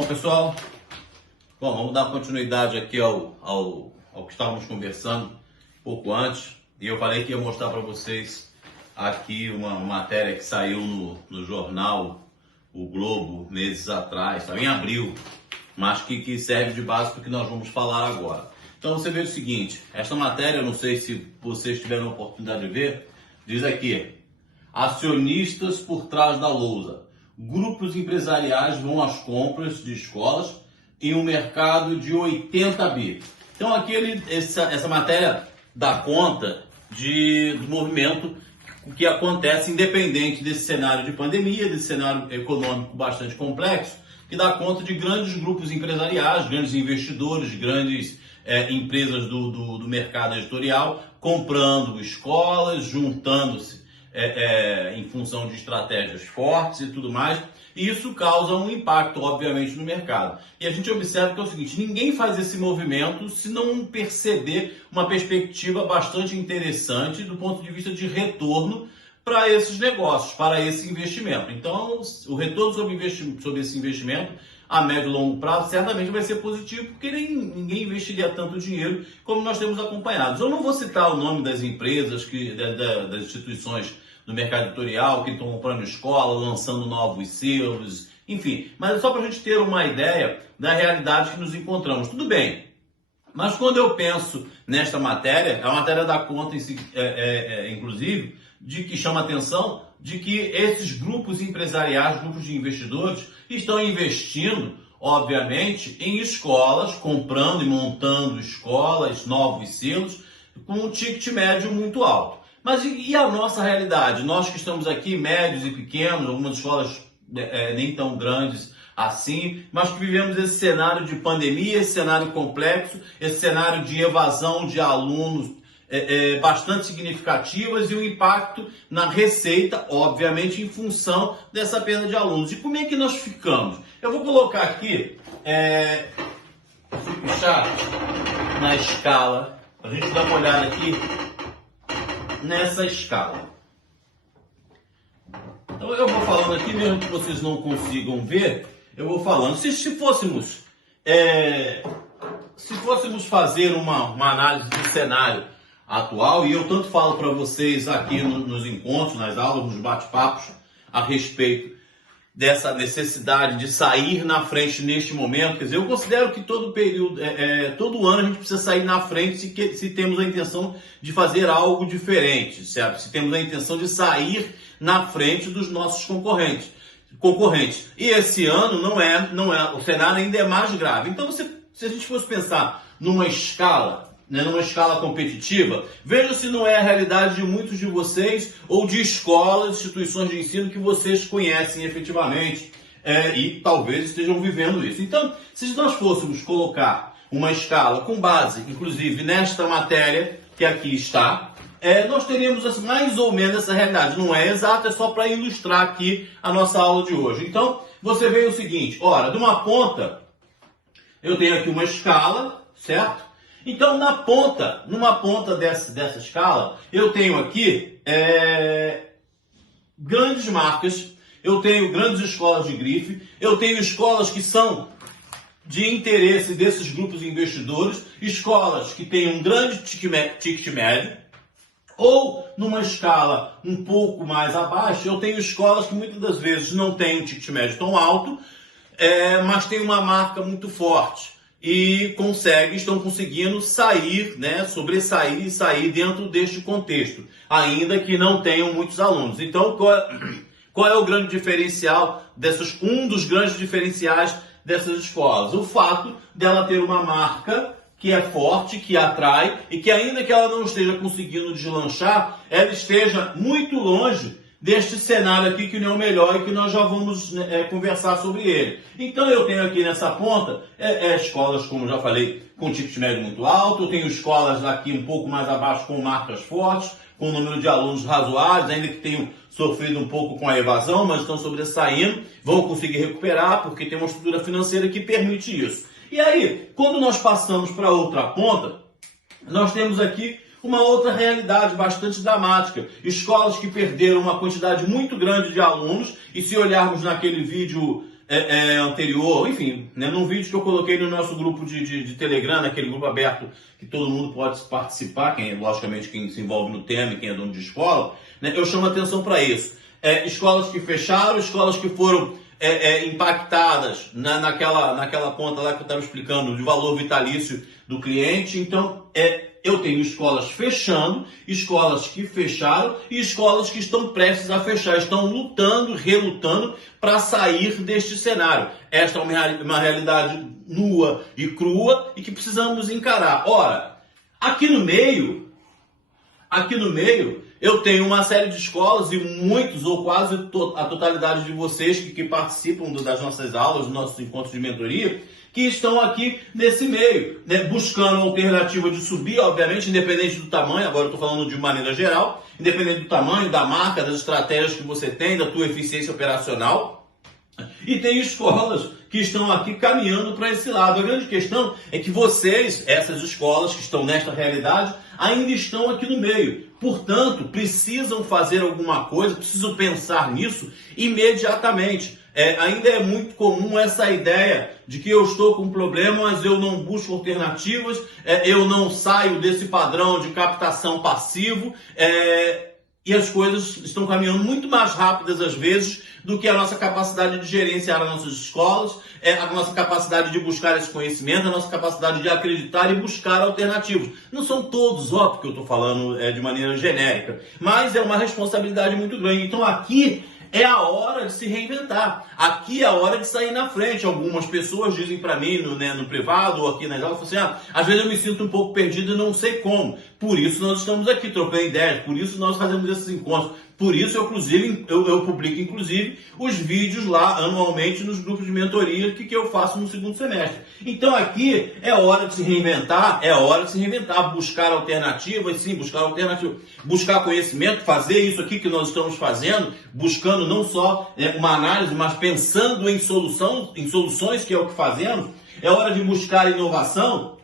Bom, pessoal, vamos dar continuidade aqui ao que estávamos conversando um pouco antes. E eu falei que ia mostrar para vocês aqui uma matéria que saiu no jornal O Globo meses atrás, em abril, mas que serve de base para o que nós vamos falar agora. Então você vê o seguinte, esta matéria, eu não sei se vocês tiveram a oportunidade de ver, diz aqui: acionistas por trás da lousa. Grupos empresariais vão às compras de escolas em um mercado de 80 bi. Então aqui essa matéria dá conta do movimento que acontece independente desse cenário de pandemia, desse cenário econômico bastante complexo, que dá conta de grandes grupos empresariais, grandes investidores, grandes empresas do mercado editorial comprando escolas, juntando-se em função de estratégias fortes e tudo mais, e isso causa um impacto, obviamente, no mercado. E a gente observa que é o seguinte: ninguém faz esse movimento se não perceber uma perspectiva bastante interessante do ponto de vista de retorno para esses negócios, para esse investimento. Então, o retorno sobre esse investimento a médio e longo prazo certamente vai ser positivo, porque ninguém investiria tanto dinheiro como nós temos acompanhado. Eu não vou citar o nome das empresas, das instituições do mercado editorial que estão comprando escola, lançando novos selos, enfim, mas é só para a gente ter uma ideia da realidade que nos encontramos. Tudo bem, mas quando eu penso nesta matéria, a matéria dá conta, inclusive, de que chama atenção de que esses grupos empresariais, grupos de investidores, estão investindo, obviamente, em escolas, comprando e montando escolas, novos selos, com um ticket médio muito alto. Mas e a nossa realidade? Nós que estamos aqui, médios e pequenos, algumas escolas nem tão grandes assim, mas que vivemos esse cenário de pandemia, esse cenário complexo, esse cenário de evasão de alunos bastante significativas e o impacto na receita, obviamente, em função dessa perda de alunos. E como é que nós ficamos? Eu vou colocar aqui, puxar na escala, para a gente dar uma olhada aqui nessa escala. Então eu vou falando aqui, mesmo que vocês não consigam ver, eu vou falando. Se fôssemos fazer uma análise do cenário atual, e eu tanto falo para vocês aqui nos encontros, nas aulas, nos bate-papos, a respeito dessa necessidade de sair na frente neste momento. Quer dizer, eu considero que todo período, todo ano a gente precisa sair na frente se temos a intenção de fazer algo diferente, certo? Se temos a intenção de sair na frente dos nossos concorrentes. E esse ano não é, o cenário ainda é mais grave. Então, se a gente fosse pensar numa escala competitiva, veja se não é a realidade de muitos de vocês ou de escolas, instituições de ensino que vocês conhecem efetivamente e talvez estejam vivendo isso. Então, se nós fôssemos colocar uma escala com base, inclusive, nesta matéria que aqui está, nós teríamos mais ou menos essa realidade. Não é exato, é só para ilustrar aqui a nossa aula de hoje. Então, você vê o seguinte: ora, de uma ponta, eu tenho aqui uma escala, certo? Então, numa ponta dessa escala, eu tenho aqui grandes marcas, eu tenho grandes escolas de grife, eu tenho escolas que são de interesse desses grupos investidores, escolas que têm um grande ticket médio, ou numa escala um pouco mais abaixo, eu tenho escolas que muitas das vezes não têm um ticket médio tão alto, mas tem uma marca muito forte. E estão conseguindo sair, sobressair e sair dentro deste contexto, ainda que não tenham muitos alunos. Então, qual é o grande diferencial um dos grandes diferenciais dessas escolas? O fato dela ter uma marca que é forte, que atrai, e que ainda que ela não esteja conseguindo deslanchar, ela esteja muito longe deste cenário aqui que não é o melhor e que nós já vamos conversar sobre ele. Então eu tenho aqui nessa ponta escolas, como já falei, com ticket médio muito alto, eu tenho escolas aqui um pouco mais abaixo com marcas fortes, com um número de alunos razoáveis, ainda que tenham sofrido um pouco com a evasão, mas estão sobressaindo, vão conseguir recuperar porque tem uma estrutura financeira que permite isso. E aí, quando nós passamos para outra ponta, nós temos aqui uma outra realidade bastante dramática. Escolas que perderam uma quantidade muito grande de alunos, e se olharmos naquele vídeo anterior, enfim, né, num vídeo que eu coloquei no nosso grupo de Telegram, naquele grupo aberto que todo mundo pode participar, logicamente quem se envolve no tema e quem é dono de escola, né, eu chamo atenção para isso. Escolas que fecharam, escolas que foram impactadas naquela conta lá que eu estava explicando, de valor vitalício do cliente. Então, eu tenho escolas fechando, escolas que fecharam e escolas que estão prestes a fechar, estão lutando, relutando para sair deste cenário. Esta é uma realidade nua e crua e que precisamos encarar. Ora, aqui no meio, eu tenho uma série de escolas e muitos ou quase a totalidade de vocês que participam das nossas aulas, dos nossos encontros de mentoria, que estão aqui nesse meio, né, buscando alternativa de subir, obviamente, independente do tamanho. Agora eu estou falando de maneira geral, independente do tamanho, da marca, das estratégias que você tem, da tua eficiência operacional. E tem escolas que estão aqui caminhando para esse lado. A grande questão é que vocês, essas escolas que estão nesta realidade, ainda estão aqui no meio. Portanto, precisam fazer alguma coisa, precisam pensar nisso imediatamente. Ainda é muito comum essa ideia de que eu estou com um problema, mas eu não busco alternativas, eu não saio desse padrão de captação passivo, e as coisas estão caminhando muito mais rápidas às vezes do que a nossa capacidade de gerenciar as nossas escolas, a nossa capacidade de buscar esse conhecimento, a nossa capacidade de acreditar e buscar alternativas. Não são todos, ó, porque eu estou falando de maneira genérica, mas é uma responsabilidade muito grande. Então aqui é a hora de se reinventar. Aqui é a hora de sair na frente. Algumas pessoas dizem para mim no privado ou aqui nas aulas, assim, às vezes eu me sinto um pouco perdido e não sei como. Por isso nós estamos aqui trocando ideias, por isso nós fazemos esses encontros. Por isso eu publico inclusive os vídeos lá anualmente nos grupos de mentoria que eu faço no segundo semestre. Então aqui é hora de se reinventar, buscar alternativas, sim, buscar conhecimento, fazer isso aqui que nós estamos fazendo, buscando não só uma análise, mas pensando em soluções, que é o que fazemos. É hora de buscar inovação,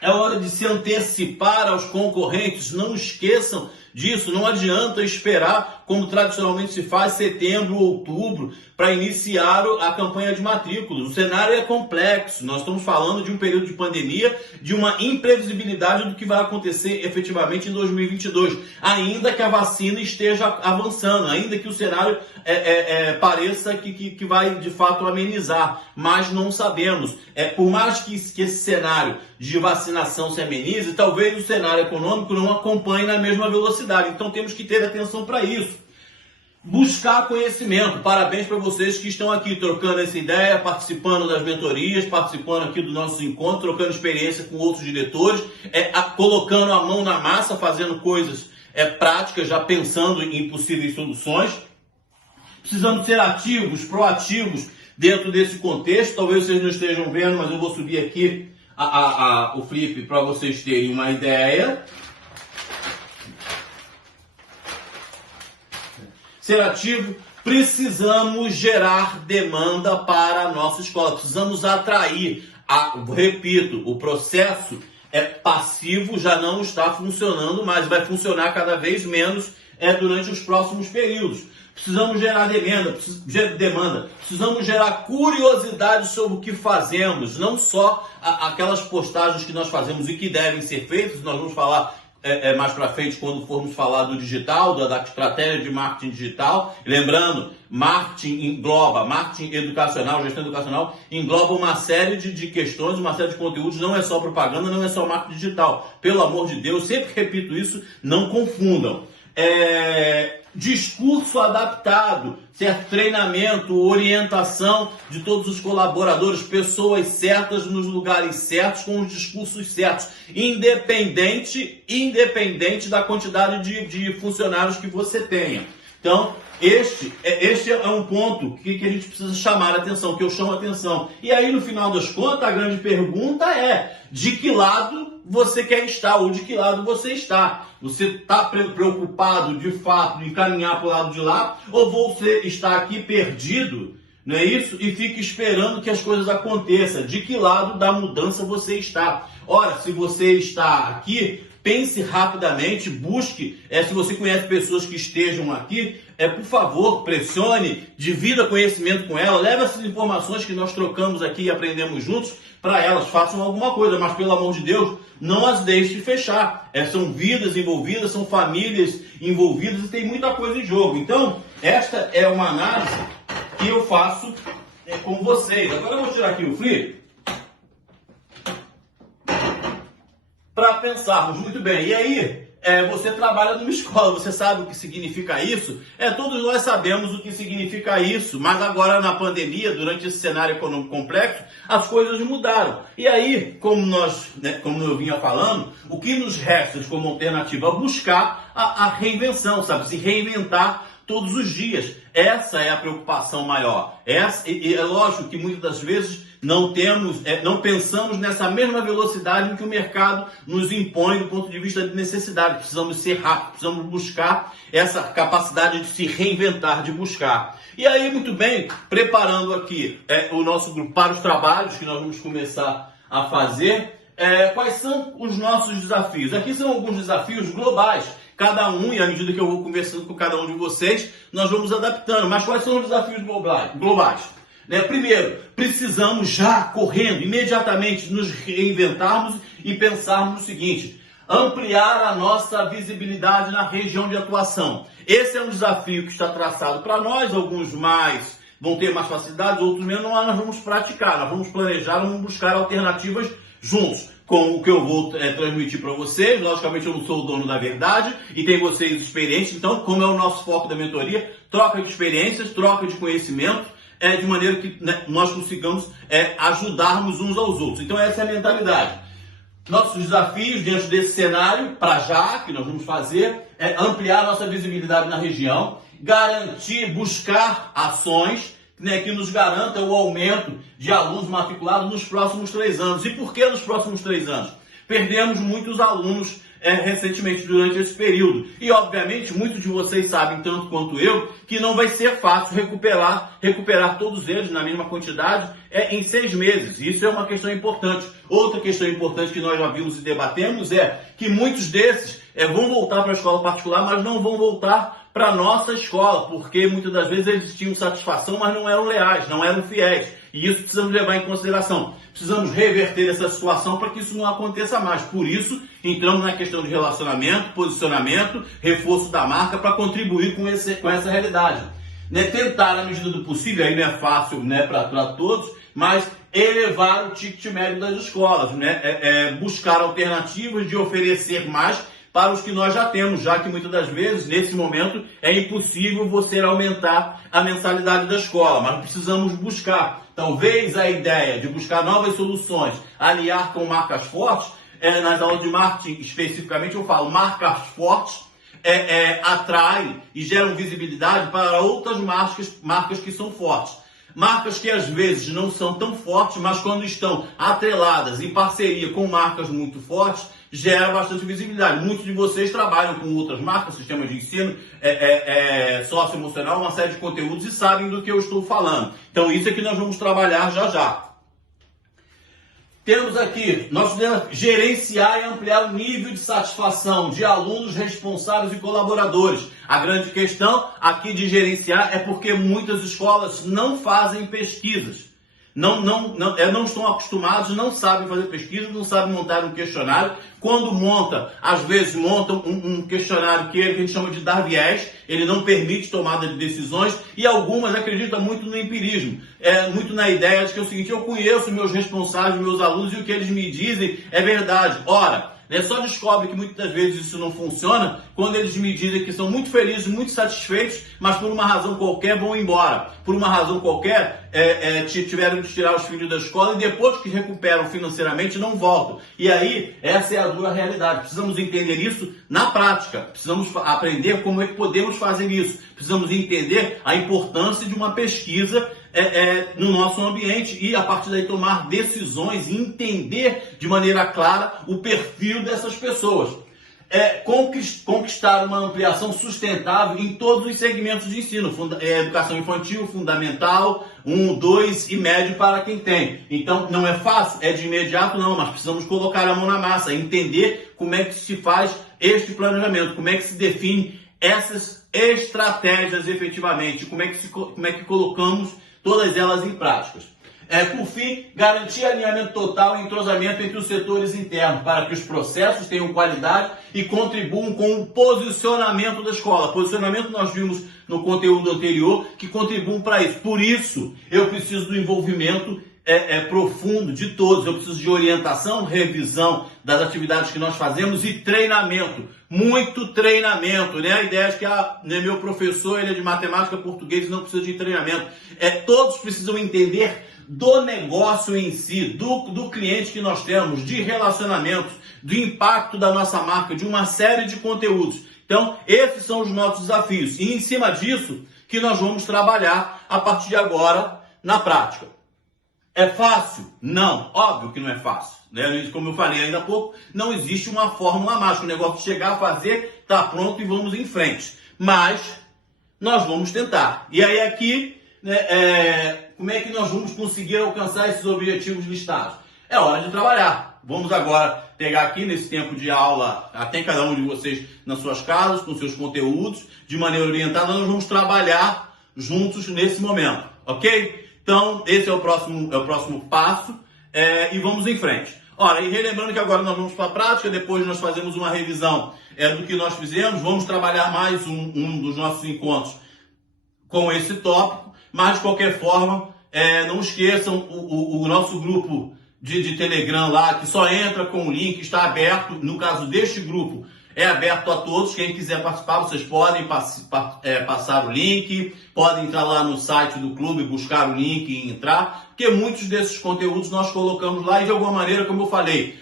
é hora de se antecipar aos concorrentes. Não esqueçam disso, não adianta esperar, como tradicionalmente se faz, setembro, outubro, para iniciar a campanha de matrículas. O cenário é complexo, nós estamos falando de um período de pandemia, de uma imprevisibilidade do que vai acontecer efetivamente em 2022, ainda que a vacina esteja avançando, ainda que o cenário pareça que vai de fato amenizar, mas não sabemos. Por mais que esse cenário de vacinação se amenize, talvez o cenário econômico não acompanhe na mesma velocidade. Então temos que ter atenção para isso. Buscar conhecimento. Parabéns para vocês que estão aqui trocando essa ideia, participando das mentorias, participando aqui do nosso encontro, trocando experiência com outros diretores, colocando a mão na massa, fazendo coisas práticas, já pensando em possíveis soluções. Precisamos ser ativos, proativos dentro desse contexto. Talvez vocês não estejam vendo, mas eu vou subir aqui o flip para vocês terem uma ideia. Ser ativo, precisamos gerar demanda para a nossa escola, precisamos atrair. Repito, o processo passivo já não está funcionando mais, vai funcionar cada vez menos durante os próximos períodos. Precisamos gerar demanda, precisamos gerar curiosidade sobre o que fazemos, não só aquelas postagens que nós fazemos e que devem ser feitas. Nós vamos falar mais para frente, quando formos falar do digital, da estratégia de marketing digital. Lembrando, marketing engloba, marketing educacional, gestão educacional, engloba uma série de questões, uma série de conteúdos, não é só propaganda, não é só marketing digital. Pelo amor de Deus, sempre repito isso, não confundam. Discurso adaptado, certo? Treinamento, orientação de todos os colaboradores, pessoas certas nos lugares certos, com os discursos certos, independente da quantidade de funcionários que você tenha. Então, este é um ponto que a gente precisa chamar a atenção, que eu chamo a atenção. E aí, no final das contas, a grande pergunta é: de que lado você quer estar, ou de que lado você está? Você está preocupado, de fato, em caminhar para o lado de lá, ou você está aqui perdido, não é isso? E fica esperando que as coisas aconteçam. De que lado da mudança você está? Ora, se você está aqui, pense rapidamente, busque, se você conhece pessoas que estejam aqui, por favor, pressione, divida conhecimento com ela, leve essas informações que nós trocamos aqui e aprendemos juntos para elas, façam alguma coisa, mas pelo amor de Deus, não as deixe fechar. São vidas envolvidas, são famílias envolvidas e tem muita coisa em jogo. Então, esta é uma análise que eu faço com vocês. Agora eu vou tirar aqui o flip para pensarmos muito bem. E aí, você trabalha numa escola, você sabe o que significa isso? Todos nós sabemos o que significa isso, mas agora na pandemia, durante esse cenário econômico complexo, as coisas mudaram. E aí, como eu vinha falando, o que nos resta como alternativa é buscar a reinvenção, sabe? Se reinventar todos os dias. Essa é a preocupação maior. E é lógico que muitas das vezes não pensamos nessa mesma velocidade em que o mercado nos impõe do ponto de vista de necessidade. Precisamos ser rápidos, precisamos buscar essa capacidade de se reinventar, de buscar. E aí, muito bem, preparando aqui o nosso grupo para os trabalhos que nós vamos começar a fazer, quais são os nossos desafios? Aqui são alguns desafios globais. Cada um, e à medida que eu vou conversando com cada um de vocês, nós vamos adaptando. Mas quais são os desafios globais? Primeiro, precisamos já, correndo, imediatamente, nos reinventarmos e pensarmos no seguinte: ampliar a nossa visibilidade na região de atuação. Esse é um desafio que está traçado para nós, alguns mais vão ter mais facilidade, outros menos, mas nós vamos praticar, nós vamos planejar, vamos buscar alternativas juntos. Com o que eu vou transmitir para vocês, logicamente eu não sou o dono da verdade e tem vocês experientes, então como é o nosso foco da mentoria, troca de experiências, troca de conhecimento, de maneira que nós consigamos ajudarmos uns aos outros. Então essa é a mentalidade. Nossos desafios dentro desse cenário, para já, que nós vamos fazer, é ampliar a nossa visibilidade na região, garantir, buscar ações que nos garanta o aumento de alunos matriculados nos próximos 3 anos. E por que nos próximos 3 anos? Perdemos muitos alunos recentemente durante esse período. E, obviamente, muitos de vocês sabem, tanto quanto eu, que não vai ser fácil recuperar todos eles na mesma quantidade em 6 meses. Isso é uma questão importante. Outra questão importante que nós já vimos e debatemos é que muitos desses vão voltar para a escola particular, mas não vão voltar para a nossa escola, porque muitas das vezes eles tinham satisfação, mas não eram leais, não eram fiéis. E isso precisamos levar em consideração. Precisamos reverter essa situação para que isso não aconteça mais. Por isso, entramos na questão de relacionamento, posicionamento, reforço da marca para contribuir com essa realidade. Tentar, na medida do possível, aí não é fácil para todos, mas elevar o ticket médio das escolas, buscar alternativas de oferecer mais para os que nós já temos, já que muitas das vezes, nesse momento, é impossível você aumentar a mensalidade da escola, mas precisamos buscar. Talvez a ideia de buscar novas soluções, aliar com marcas fortes, nas aulas de marketing especificamente eu falo, marcas fortes atraem e geram visibilidade para outras marcas que são fortes. Marcas que às vezes não são tão fortes, mas quando estão atreladas em parceria com marcas muito fortes, gera bastante visibilidade. Muitos de vocês trabalham com outras marcas, sistemas de ensino, socioemocional, uma série de conteúdos e sabem do que eu estou falando. Então isso é que nós vamos trabalhar já já. Temos aqui, nosso gerenciar e ampliar o nível de satisfação de alunos, responsáveis e colaboradores. A grande questão aqui de gerenciar é porque muitas escolas não fazem pesquisas. Não estão acostumados, não sabem fazer pesquisa, não sabem montar um questionário. Quando às vezes montam um questionário que a gente chama de dar viés, ele não permite tomada de decisões e algumas acreditam muito no empirismo, muito na ideia de que é o seguinte: eu conheço meus responsáveis, meus alunos e o que eles me dizem é verdade. Ora, só descobre que muitas vezes isso não funciona quando eles me dizem que são muito felizes, muito satisfeitos, mas por uma razão qualquer vão embora. Por uma razão qualquer tiveram que tirar os filhos da escola e depois que recuperam financeiramente não voltam. E aí, essa é a dura realidade. Precisamos entender isso na prática. Precisamos aprender como é que podemos fazer isso. Precisamos entender a importância de uma pesquisa no nosso ambiente e a partir daí tomar decisões e entender de maneira clara o perfil dessas pessoas. conquistar uma ampliação sustentável em todos os segmentos de ensino, educação infantil, fundamental, 1, 2 e médio para quem tem. Então não é fácil, é de imediato não, mas precisamos colocar a mão na massa, entender como é que se faz este planejamento, como é que se define essas estratégias efetivamente, como é que colocamos todas elas em práticas. Por fim, garantir alinhamento total e entrosamento entre os setores internos para que os processos tenham qualidade e contribuam com o posicionamento da escola. Posicionamento nós vimos no conteúdo anterior que contribuem para isso. Por isso, eu preciso do envolvimento profundo de todos. Eu preciso de orientação, revisão das atividades que nós fazemos e treinamento. Muito treinamento, né? A ideia de que meu professor ele é de matemática, português e não precisa de treinamento. Todos precisam entender do negócio em si, do cliente que nós temos, de relacionamentos, do impacto da nossa marca, de uma série de conteúdos. Então, esses são os nossos desafios. E em cima disso, que nós vamos trabalhar a partir de agora na prática. É fácil? Não. Óbvio que não é fácil. Né? Como eu falei ainda há pouco, não existe uma fórmula mágica. O negócio de chegar a fazer, está pronto e vamos em frente. Mas nós vamos tentar. E aí aqui, como é que nós vamos conseguir alcançar esses objetivos listados? É hora de trabalhar. Vamos agora pegar aqui nesse tempo de aula, até cada um de vocês nas suas casas, com seus conteúdos, de maneira orientada, nós vamos trabalhar juntos nesse momento, ok? Então, esse é o próximo passo e vamos em frente. Ora, e relembrando que agora nós vamos para a prática, depois nós fazemos uma revisão do que nós fizemos, vamos trabalhar mais um dos nossos encontros com esse tópico, mas de qualquer forma, não esqueçam o nosso grupo de Telegram lá, que só entra com o link, está aberto, no caso deste grupo, é aberto a todos, quem quiser participar, vocês podem passar o link, podem entrar lá no site do clube, buscar o link e entrar, porque muitos desses conteúdos nós colocamos lá e de alguma maneira, como eu falei,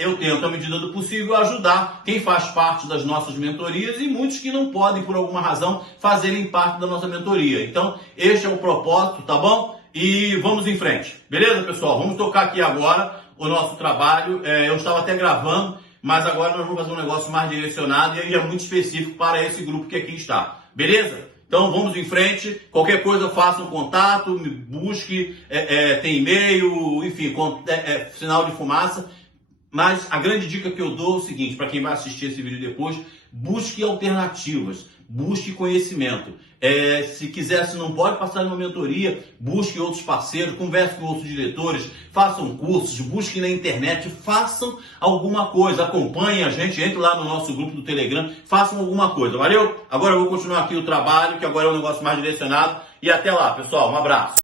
eu tento, à medida do possível, ajudar quem faz parte das nossas mentorias e muitos que não podem, por alguma razão, fazerem parte da nossa mentoria. Então, este é o propósito, tá bom? E vamos em frente. Beleza, pessoal? Vamos tocar aqui agora o nosso trabalho. Eu estava até gravando, mas agora nós vamos fazer um negócio mais direcionado e aí é muito específico para esse grupo que aqui está. Beleza? Então vamos em frente. Qualquer coisa, faça um contato, me busque, tem e-mail, enfim, sinal de fumaça. Mas a grande dica que eu dou é o seguinte, para quem vai assistir esse vídeo depois, busque alternativas, busque conhecimento. Se não pode passar numa mentoria, busque outros parceiros, converse com outros diretores, façam cursos, busquem na internet, façam alguma coisa, acompanhem a gente, entre lá no nosso grupo do Telegram, façam alguma coisa, valeu? Agora eu vou continuar aqui o trabalho, que agora é um negócio mais direcionado, e até lá, pessoal, um abraço.